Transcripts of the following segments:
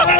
అదే.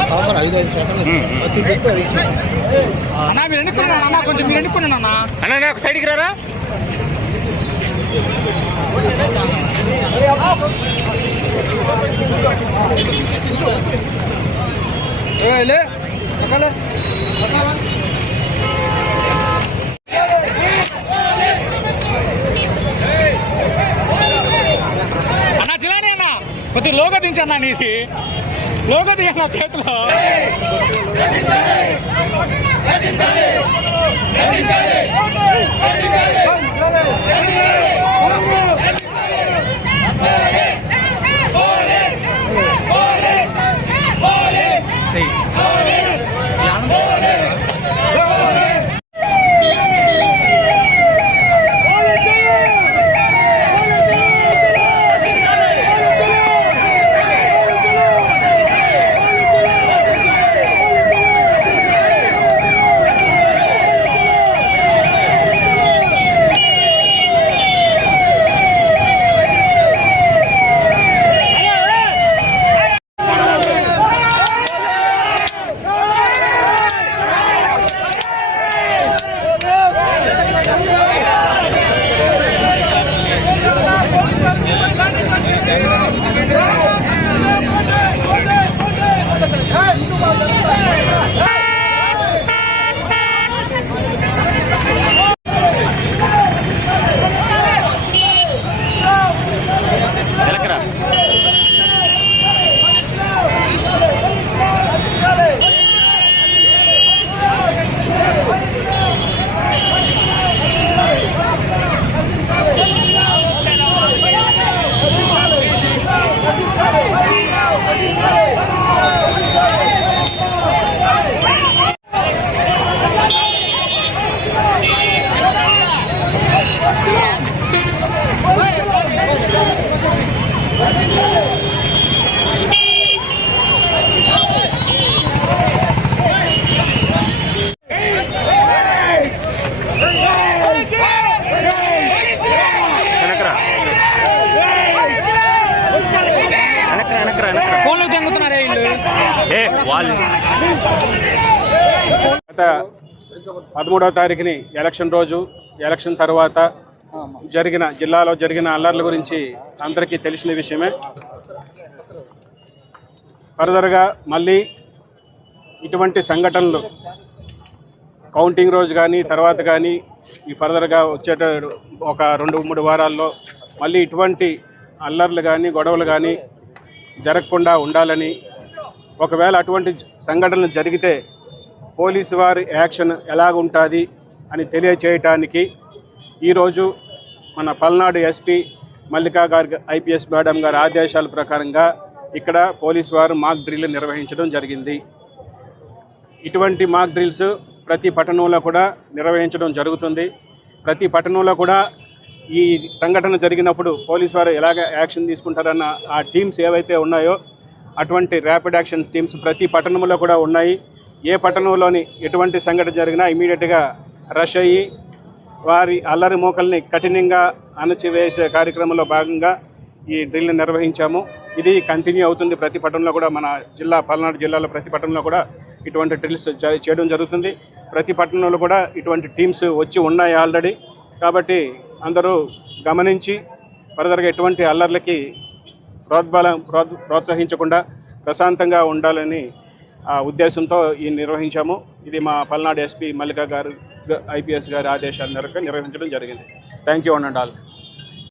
ఐదు సెకండ్ ఆ కవర్ ఐదు ఐదు పెట్టి ఐదు సెకండ్ అన్నా మీరు ఎన్నుకున్నాను అన్న? కొంచెం మీరు ఎన్నుకున్నాను అన్న? అన్న నా ఒక సైడ్కి రారా? లే అన్న జిలాని అన్న కొద్ది లోగో దించన్నా నీది. లోగో దిగన్న చేతిలో వెనకరా గత పదమూడవ తారీఖుని ఎలక్షన్ రోజు ఎలక్షన్ తర్వాత జరిగిన జిల్లాలో జరిగిన అల్లర్ల గురించి అందరికీ తెలిసిన విషయమే. ఫర్దర్గా మళ్ళీ ఇటువంటి సంఘటనలు కౌంటింగ్ రోజు కానీ తర్వాత కానీ ఈ ఫర్దర్గా వచ్చేట ఒక రెండు మూడు వారాల్లో మళ్ళీ ఇటువంటి అల్లర్లు కానీ గొడవలు కానీ జరగకుండా ఉండాలని ఒకవేళ అటువంటి సంఘటనలు జరిగితే పోలీసు వారి యాక్షన్ ఎలాగ ఉంటుంది అని తెలియచేయటానికి ఈరోజు మన పల్నాడు ఎస్పీ మల్లికా గారి ఐపీఎస్ మేడం గారి ఆదేశాల ప్రకారంగా ఇక్కడ పోలీసు వారు మాక్ డ్రిల్ నిర్వహించడం జరిగింది. ఇటువంటి మాక్ డ్రిల్స్ ప్రతి పట్టణంలో కూడా నిర్వహించడం జరుగుతుంది. ప్రతి పట్టణంలో కూడా ఈ సంఘటన జరిగినప్పుడు పోలీసు వారు ఎలాగ యాక్షన్ తీసుకుంటారన్న ఆ టీమ్స్ ఏవైతే ఉన్నాయో అటువంటి ర్యాపిడ్ యాక్షన్ టీమ్స్ ప్రతి పట్టణంలో కూడా ఉన్నాయి. ఏ పట్టణంలోని ఎటువంటి సంఘటన జరిగినా ఇమీడియట్గా రష్ అయ్యి వారి అల్లరి మోకల్ని కఠినంగా అణచివేసే కార్యక్రమంలో భాగంగా ఈ డ్రిల్ని నిర్వహించాము. ఇది కంటిన్యూ అవుతుంది. ప్రతి పట్టణంలో కూడా మన జిల్లా పల్నాడు జిల్లాలో ప్రతి పట్టణంలో కూడా ఇటువంటి డ్రిల్స్ చేయడం జరుగుతుంది. ప్రతి పట్టణంలో కూడా ఇటువంటి టీమ్స్ వచ్చి ఉన్నాయి ఆల్రెడీ. కాబట్టి అందరూ గమనించి ఫర్దర్గా ఎటువంటి అల్లర్లకి ప్రోద్బల ప్రోద్- ప్రోత్సహించకుండా ప్రశాంతంగా ఉండాలని ఆ ఉద్దేశంతో ఈ నిర్వహించాము. ఇది మా పల్నాడు ఎస్పీ మల్లిక గారు ఐపీఎస్ గారి ఆదేశాల మేరకు నిర్వహించడం జరిగింది. Thank you and all